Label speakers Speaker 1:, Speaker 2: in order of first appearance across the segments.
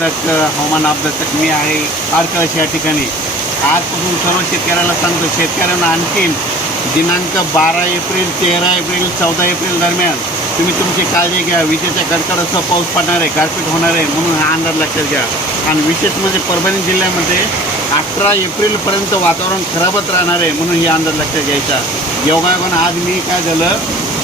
Speaker 1: अभ्यासक हवामान अभ्यासक मी आहे आडकळश या ठिकाणी आजपासून सर्व शेतकऱ्याला सांगतो शेतकऱ्यांना आणखीन दिनांक बारा एप्रिल तेरा एप्रिल चौदा एप्रिल दरम्यान तुम्ही तुमची काळजी घ्या विजेच्या कडकडासह पाऊस पडणार आहे गारपीट होणार आहे म्हणून हा अंदाज लक्षात घ्या आणि विशेष म्हणजे परभणी जिल्ह्यामध्ये अठरा एप्रिलपर्यंत वातावरण खराबच राहणार आहे म्हणून हे अंदाज लक्षात घ्यायचा योगायोगानं आज मी काय झालं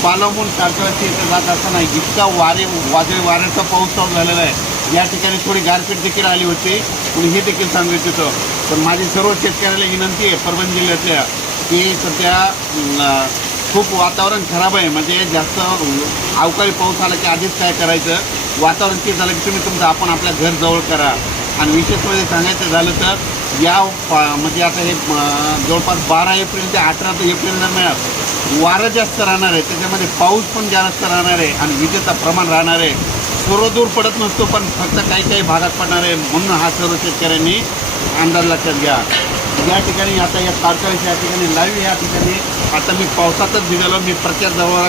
Speaker 1: पालमून टाकळाची इथं जात असताना इतका वारे वादळी वाऱ्याचा पाऊस चालू झालेला आहे या ठिकाणी थोडी गारपीट देखील आली होती आणि हे देखील सांगू इच्छितो तर माझी सर्व शेतकऱ्याला विनंती आहे परभणी जिल्ह्यातल्या की सध्या खूप वातावरण खराब आहे म्हणजे जास्त अवकाळी पाऊस आला की आधीच काय करायचं वातावरण ते झालं की तुम्ही तुमचं आपण आपल्या घर जवळ करा आणि विशेष म्हणजे सांगायचं झालं तर या म्हणजे आता हे जवळपास बारा एप्रिल ते अठरा ते एप्रिल दरम्यान वारं जास्त राहणार आहे त्याच्यामध्ये पाऊस पण जास्त राहणार आहे आणि विजेचं प्रमाण राहणार आहे सर्व दूर पडत नसतो पण फक्त काही काही भागात पडणार आहे म्हणून हा सर्व शेतकऱ्यांनी अंदाज लक्षात घ्या या ठिकाणी आता या तारकाळीच्या या ठिकाणी लाईव्ह या ठिकाणी आता मी पावसातच निघालो मी प्रचार जवळ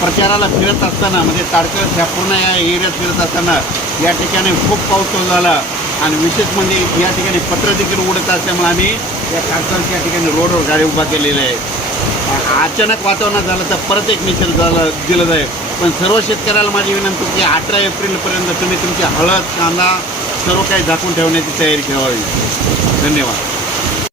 Speaker 1: प्रचाराला फिरत असताना म्हणजे ताडकळ ह्या पूर्ण या एरियात फिरत असताना या ठिकाणी खूप पाऊस झाला आणि विशेष म्हणजे या ठिकाणी पत्र देखील उडत असल्यामुळे आम्ही या या ठिकाणी रोडवर गाडी उभा केलेली आहे अचानक वातावरणात झालं तर परत एक मिशन झालं दिलं जाईल पण सर्व शेतकऱ्याला माझी विनंती की अठरा एप्रिलपर्यंत तुम्ही तुमची हळद कांदा सर्व काही झाकून ठेवण्याची तयारी ठेवावी धन्यवाद